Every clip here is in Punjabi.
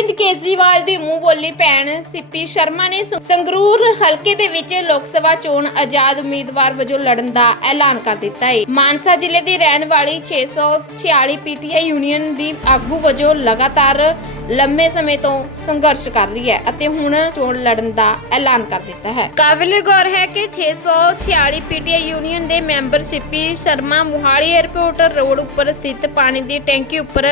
ਅਰਵਿੰਦ ਕੇਜਰੀਵਾਲ ਦੀ ਮੂੰਹ ਬੋਲੀ ਭੈਣ ਸਿੱਪੀ ਸ਼ਰਮਾ ਨੇ ਸੰਗਰੂਰ ਹਲਕੇ ਦੇ ਵਿੱਚ ਲੋਕ ਸਭਾ ਚੋਣ ਆਜ਼ਾਦ ਉਮੀਦਵਾਰ ਵਜੋਂ ਲੜਨ ਦਾ ਐਲਾਨ ਕਰ ਦਿੱਤਾ ਹੈ। ਮਾਨਸਾ ਜ਼ਿਲ੍ਹੇ ਦੀ ਰਹਿਣ ਵਾਲੀ 646 ਪੀਟੀਆਈ ਯੂਨੀਅਨ ਦੀ ਆਗੂ ਵਜੋਂ ਲਗਾਤਾਰ ਲੰਮੇ ਸਮੇਂ ਤੋਂ ਸੰਘਰਸ਼ ਕਰ ਰਹੀ ਹੈ ਅਤੇ ਹੁਣ ਚੋਣ ਲੜਨ ਦਾ ਐਲਾਨ ਕਰ ਦਿੱਤਾ ਹੈ। ਕਾਬਿਲੇ ਗੌਰ ਹੈ ਕਿ 646 ਪੀਟੀਆਈ ਯੂਨੀਅਨ ਦੇ member Sippy Sharma Mohali airport road ਉੱਪਰ ਸਥਿਤ ਪਾਣੀ ਦੀ ਟੈਂਕੀ ਉੱਪਰ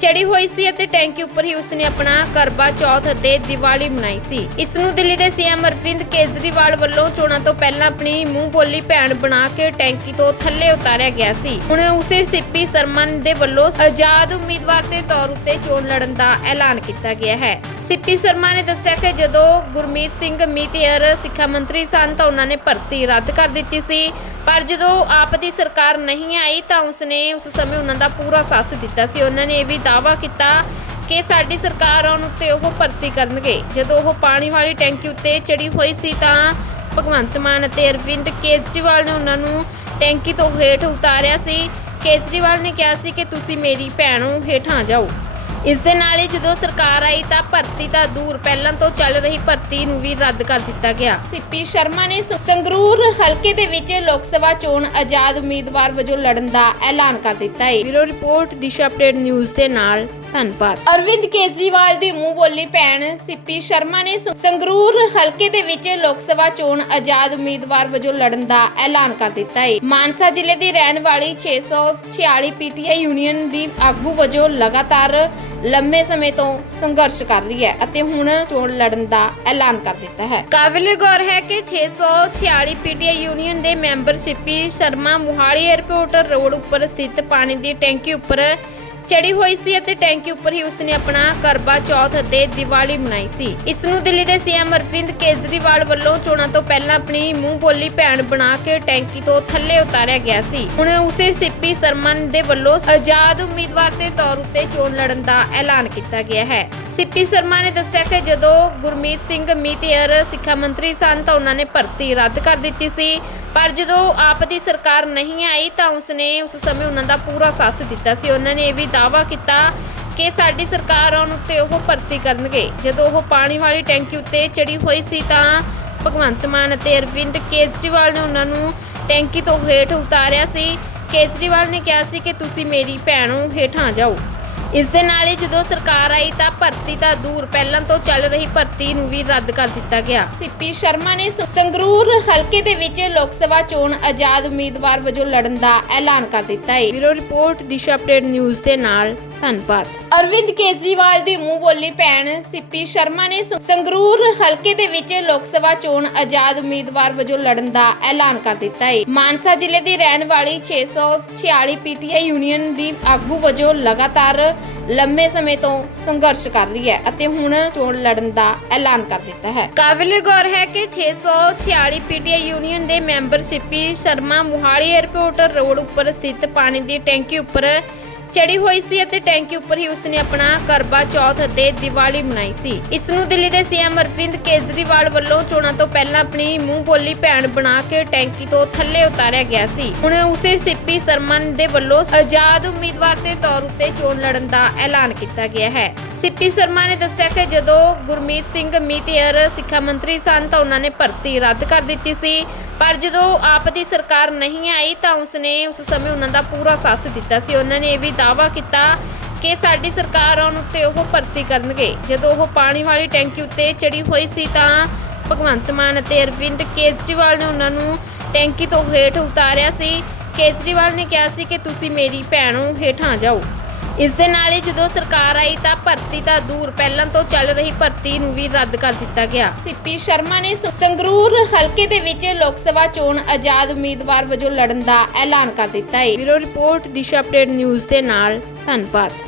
ਚੜੀ ਹੋਈ ਸੀ ਅਤੇ ਟੈਂਕੀ ਉੱਪਰ ਹੀ ਉਸਨੇ ਆਪਣਾ ਕਰਬਾ ਚੌਥ ਅਤੇ ਦੀਵਾਲੀ ਮਨਾਈ ਸੀ। ਇਸ ਨੂੰ ਦਿੱਲੀ ਦੇ ਸੀਐਮ ਅਰਵਿੰਦ ਕੇਜਰੀਵਾਲ ਵੱਲੋਂ ਚੋਣਾਂ ਤੋਂ ਪਹਿਲਾਂ ਆਪਣੀ ਮੂੰਹ ਬੋਲੀ ਭੈਣ ਬਣਾ ਕੇ ਟੈਂਕੀ ਤੋਂ ਥੱਲੇ ਉਤਾਰਿਆ ਗਿਆ ਸੀ। ਹੁਣ ਉਸੇ ਸਿੱਪੀ ਸਰਮਨ ਦੇ ਵੱਲੋਂ ਆਜ਼ਾਦ ਉਮੀਦਵਾਰ ਦੇ ਤੌਰ ਉੱਤੇ ਚੋਣ ਲੜਨ ਦਾ ਐਲਾਨ ਕੀਤਾ ਗਿਆ ਹੈ। ਸਿੱਪੀ ਸ਼ਰਮਾ ਨੇ ਦੱਸਿਆ ਕਿ ਜਦੋਂ ਗੁਰਮੀਤ ਸਿੰਘ ਮੀਤੇਰ ਸਿੱਖਿਆ ਮੰਤਰੀ ਸਨ ਤਾਂ ਉਹਨਾਂ ਨੇ ਭਰਤੀ ਰੱਦ ਕਰ ਦਿੱਤੀ ਸੀ। ਪਰ ਜਦੋਂ ਆਪ ਦੀ ਸਰਕਾਰ ਨਹੀਂ ਆਈ ਤਾਂ ਉਸਨੇ ਉਸ ਸਮੇਂ ਉਹਨਾਂ ਦਾ ਪੂਰਾ ਸਾਥ ਦਿੱਤਾ ਸੀ। ਉਹਨਾਂ ਨੇ ਇਹ ਵੀ ਦਾਅਵਾ ਕੀਤਾ ਕਿ ਸਾਡੀ ਸਰਕਾਰ ਆਉਣ ਉੱਤੇ ਉਹ ਭਰਤੀ ਕਰਨਗੇ। ਜਦੋਂ ਉਹ ਪਾਣੀ ਵਾਲੀ ਟੈਂਕੀ ਉੱਤੇ ਚੜੀ ਹੋਈ ਸੀ ਤਾਂ ਭਗਵੰਤ ਮਾਨ ਅਤੇ ਅਰਵਿੰਦ ਕੇਜਰੀਵਾਲ ਨੇ ਉਹਨਾਂ ਨੂੰ ਟੈਂਕੀ ਤੋਂ ਹੇਠ ਉਤਾਰਿਆ ਸੀ। ਕੇਜਰੀਵਾਲ ਨੇ ਕਿਹਾ ਸੀ ਕਿ ਤੁਸੀਂ ਮੇਰੀ ਭੈਣੋਂ ਹੇਠਾਂ ਜਾਓ। ਇਸ ਦੇ ਨਾਲ ਹੀ ਜਦੋਂ ਸਰਕਾਰ ਆਈ ਤਾਂ ਭਰਤੀ ਤਾਂ ਦੂਰ ਪਹਿਲਾਂ ਤੋਂ ਚੱਲ ਰਹੀ ਭਰਤੀ ਨੂੰ ਵੀ ਰੱਦ ਕਰ ਦਿੱਤਾ ਗਿਆ। ਸਿੱਪੀ ਸ਼ਰਮਾ ਨੇ ਸੰਗਰੂਰ ਹਲਕੇ ਦੇ ਵਿੱਚ ਲੋਕ ਸਭਾ ਚੋਣ ਆਜ਼ਾਦ ਉਮੀਦਵਾਰ ਵਜੋਂ ਲੜਨ ਦਾ ਐਲਾਨ ਕਰ ਦਿੱਤਾ ਹੈ। Bureau report, Disha update news ਦੇ ਨਾਲ। ਧੰਨਵਾਦ। ਅਰਵਿੰਦ ਕੇਜਰੀਵਾਲ ਦੀ ਮੂੰਹ ਬੋਲੀ ਭੈਣ ਸਿੱਪੀ ਸ਼ਰਮਾ ਨੇ ਸ- ਸੰਗਰੂਰ ਹਲਕੇ ਦੇ ਵਿੱਚ ਲੋਕ ਸਭਾ ਚੋਣ ਆਜ਼ਾਦ ਉਮੀਦਵਾਰ ਵਜੋਂ ਲੜਨ ਦਾ ਐਲਾਨ ਕਰ ਦਿੱਤਾ ਹੈ ਮਾਨਸਾ ਜ਼ਿਲ੍ਹੇ ਦੀ ਰਹਿਣ ਵਾਲੀ 646 ਪੀਟੀਆਈ ਯੂਨੀਅਨ ਦੀ ਆਗੂ ਵਜੋਂ ਲਗਾਤਾਰ ਲੰਮੇ ਸਮੇਂ ਤੋਂ ਸੰਘਰਸ਼ ਕਰ ਰਹੀ ਹੈ ਅਤੇ ਹੁਣ ਚੋਣ ਲੜਨ ਦਾ ਐਲਾਨ ਕਰ ਦਿੱਤਾ ਹੈ। ਕਾਬਿਲੇ ਗੌਰ ਹੈ ਕਿ 646 ਪੀਟੀਆਈ ਯੂਨੀਅਨ ਦੇ member Sippy Sharma Mohali airport road ਉੱਪਰ ਸਥਿਤ ਪਾਣੀ ਦੀ ਟੈਂਕੀ ਉੱਪਰ ਚੜੀ ਹੋਈ ਸੀ ਅਤੇ ਟੈਂਕੀ ਉੱਪਰ ਹੀ ਉਸਨੇ ਆਪਣਾ ਕਰਵਾ ਚੌਥ ਅਤੇ ਦੀਵਾਲੀ ਮਨਾਈ ਸੀ। ਇਸ ਨੂੰ ਦਿੱਲੀ ਦੇ ਸੀਐਮ ਅਰਵਿੰਦ ਕੇਜਰੀਵਾਲ ਵੱਲੋਂ ਚੋਣਾਂ ਤੋਂ ਪਹਿਲਾਂ ਆਪਣੀ ਮੂੰਹ ਬੋਲੀ ਭੈਣ ਬਣਾ ਕੇ ਟੈਂਕੀ ਤੋਂ ਥੱਲੇ ਉਤਾਰਿਆ ਗਿਆ ਸੀ। ਹੁਣ ਉਸੇ ਸਿੱਪੀ ਸਰਮਨ ਦੇ ਵੱਲੋਂ ਆਜ਼ਾਦ ਉਮੀਦਵਾਰ ਦੇ ਤੌਰ ਉੱਤੇ ਚੋਣ ਲੜਨ ਦਾ ਐਲਾਨ ਕੀਤਾ ਗਿਆ ਹੈ। ਸਿੱਪੀ ਸ਼ਰਮਾ ਨੇ ਦੱਸਿਆ ਕਿ ਜਦੋਂ ਗੁਰਮੀਤ ਸਿੰਘ ਮੀਤੇਰ ਸਿੱਖਿਆ ਮੰਤਰੀ ਸਨ ਤਾਂ ਉਹਨਾਂ ਨੇ ਭਰਤੀ ਰੱਦ ਕਰ ਦਿੱਤੀ ਸੀ। ਪਰ ਜਦੋਂ ਆਪ ਦੀ ਸਰਕਾਰ ਨਹੀਂ ਆਈ ਤਾਂ ਉਸਨੇ ਉਸ ਸਮੇਂ ਉਹਨਾਂ ਦਾ ਪੂਰਾ ਸਾਥ ਦਿੱਤਾ ਸੀ। ਉਹਨਾਂ ਨੇ ਇਹ ਵੀ ਦਾਅਵਾ ਕੀਤਾ ਕਿ ਸਾਡੀ ਸਰਕਾਰ ਆਉਣ ਉੱਤੇ ਉਹ ਭਰਤੀ ਕਰਨਗੇ। ਜਦੋਂ ਉਹ ਪਾਣੀ ਵਾਲੀ ਟੈਂਕੀ ਉੱਤੇ ਚੜੀ ਹੋਈ ਸੀ ਤਾਂ ਭਗਵੰਤ ਮਾਨ ਅਤੇ ਅਰਵਿੰਦ ਕੇਜਰੀਵਾਲ ਨੇ ਉਹਨਾਂ ਨੂੰ ਟੈਂਕੀ ਤੋਂ ਹੇਠ ਉਤਾਰਿਆ ਸੀ। ਕੇਜਰੀਵਾਲ ਨੇ ਕਿਹਾ ਸੀ ਕਿ ਤੁਸੀਂ ਮੇਰੀ ਭੈਣੋਂ ਹੇਠਾਂ ਜਾਓ। ਇਸ ਦੇ ਨਾਲ ਹੀ ਜਦੋਂ ਸਰਕਾਰ ਆਈ ਤਾਂ ਭਰਤੀ ਤਾਂ ਦੂਰ, ਪਹਿਲਾਂ ਤੋਂ ਚੱਲ ਰਹੀ ਭਰਤੀ ਨੂੰ ਵੀ ਰੱਦ ਕਰ ਦਿੱਤਾ ਗਿਆ। ਸਿੱਪੀ ਸ਼ਰਮਾ ਨੇ ਸੰਗਰੂਰ ਹਲਕੇ ਦੇ ਵਿੱਚ ਲੋਕ ਸਭਾ ਚੋਣ ਆਜ਼ਾਦ ਉਮੀਦਵਾਰ ਵਜੋਂ ਲੜਨ ਦਾ ਐਲਾਨ ਕਰ ਦਿੱਤਾ ਹੈ bureau report, Disha update news ਦੇ ਨਾਲ। ਧੰਨਵਾਦ। ਅਰਵਿੰਦ ਕੇਜਰੀਵਾਲ ਦੀ ਮੂੰਹ ਬੋਲੀ ਭੈਣ ਸਿੱਪੀ ਸ਼ਰਮਾ ਨੇ ਸੰਗਰੂਰ ਹਲਕੇ ਦੇ ਵਿੱਚ ਲੋਕ ਸਭਾ ਚੋਣ ਆਜ਼ਾਦ ਉਮੀਦਵਾਰ ਵਜੋਂ ਲੜਨ ਦਾ ਐਲਾਨ ਕਰ ਦਿੱਤਾ ਹੈ ਮਾਨਸਾ ਜ਼ਿਲ੍ਹੇ ਦੀ ਰਹਿਣ ਵਾਲੀ 646 ਪੀਟੀਆਈ ਯੂਨੀਅਨ ਦੀ ਆਗੂ ਵਜੋਂ ਲਗਾਤਾਰ ਲੰਮੇ ਸਮੇਂ ਤੋਂ ਸੰਘਰਸ਼ ਕਰ ਰਹੀ ਹੈ ਅਤੇ ਹੁਣ ਚੋਣ ਲੜਨ ਦਾ ਐਲਾਨ ਕਰ ਦਿੱਤਾ ਹੈ। ਕਾਬਿਲੇ ਗੌਰ ਹੈ ਕਿ 646 ਪੀਟੀਆਈ ਯੂਨੀਅਨ ਦੇ member Sippy Sharma Mohali airport road ਉੱਪਰ ਸਥਿਤ ਪਾਣੀ ਦੀ ਟੈਂਕੀ ਉੱਪਰ ਚੜੀ ਹੋਈ ਸੀ ਅਤੇ ਟੈਂਕੀ ਉੱਪਰ ਹੀ ਉਸਨੇ ਆਪਣਾ ਕਰਬਾ ਚੌਥ ਅਤੇ ਦੀਵਾਲੀ ਮਨਾਈ ਸੀ। ਇਸ ਨੂੰ ਦਿੱਲੀ ਦੇ ਸੀਐਮ ਅਰਵਿੰਦ ਕੇਜਰੀਵਾਲ ਵੱਲੋਂ ਚੋਣਾਂ ਤੋਂ ਪਹਿਲਾਂ ਆਪਣੀ ਮੂੰਹ ਬੋਲੀ ਭੈਣ ਬਣਾ ਕੇ ਟੈਂਕੀ ਤੋਂ ਥੱਲੇ ਉਤਾਰਿਆ ਗਿਆ ਸੀ। ਹੁਣ ਉਸੇ ਸਿੱਪੀ ਸਰਮਨ ਦੇ ਵੱਲੋਂ ਆਜ਼ਾਦ ਉਮੀਦਵਾਰ ਦੇ ਤੌਰ ਉੱਤੇ ਚੋਣ ਲੜਨ ਦਾ ਐਲਾਨ ਕੀਤਾ ਗਿਆ ਹੈ। ਸਿੱਪੀ ਸ਼ਰਮਾ ਨੇ ਦੱਸਿਆ ਕਿ ਜਦੋਂ ਗੁਰਮੀਤ ਸਿੰਘ ਮੀਤੇਰ ਸਿੱਖਿਆ ਮੰਤਰੀ ਸਨ ਤਾਂ ਉਹਨਾਂ ਨੇ ਭਰਤੀ ਰੱਦ ਕਰ ਦਿੱਤੀ ਸੀ। ਪਰ ਜਦੋਂ ਆਪ ਦੀ ਸਰਕਾਰ ਨਹੀਂ ਆਈ ਤਾਂ ਉਸਨੇ ਉਸ ਸਮੇਂ ਉਹਨਾਂ ਦਾ ਪੂਰਾ ਸਾਥ ਦਿੱਤਾ ਸੀ। ਉਹਨਾਂ ਨੇ ਇਹ ਵੀ ਦਾਅਵਾ ਕੀਤਾ ਕਿ ਸਾਡੀ ਸਰਕਾਰ ਆਉਣ ਉੱਤੇ ਉਹ ਭਰਤੀ ਕਰਨਗੇ। ਜਦੋਂ ਉਹ ਪਾਣੀ ਵਾਲੀ ਟੈਂਕੀ ਉੱਤੇ ਚੜੀ ਹੋਈ ਸੀ ਤਾਂ ਭਗਵੰਤ ਮਾਨ ਅਤੇ ਅਰਵਿੰਦ ਕੇਜਰੀਵਾਲ ਨੇ ਉਹਨਾਂ ਨੂੰ ਟੈਂਕੀ ਤੋਂ ਹੇਠ ਉਤਾਰਿਆ ਸੀ। ਕੇਜਰੀਵਾਲ ਨੇ ਕਿਹਾ ਸੀ ਕਿ ਤੁਸੀਂ ਮੇਰੀ ਭੈਣੋਂ ਹੇਠਾਂ ਜਾਓ। ਇਸ ਦੇ ਨਾਲ ਹੀ ਜਦੋਂ ਸਰਕਾਰ ਆਈ ਤਾਂ ਭਰਤੀ ਤਾਂ ਦੂਰ ਪਹਿਲਾਂ ਤੋਂ ਚੱਲ ਰਹੀ ਭਰਤੀ ਨੂੰ ਵੀ ਰੱਦ ਕਰ ਦਿੱਤਾ ਗਿਆ। ਸਿੱਪੀ ਸ਼ਰਮਾ ਨੇ ਸੰਗਰੂਰ ਹਲਕੇ ਦੇ ਵਿੱਚ ਲੋਕ ਸਭਾ ਚੋਣ ਆਜ਼ਾਦ ਉਮੀਦਵਾਰ ਵਜੋਂ ਲੜਨ ਦਾ ਐਲਾਨ ਕਰ ਦਿੱਤਾ ਹੈ bureau report, Disha update news ਦੇ ਨਾਲ, ਧੰਨਵਾਦ।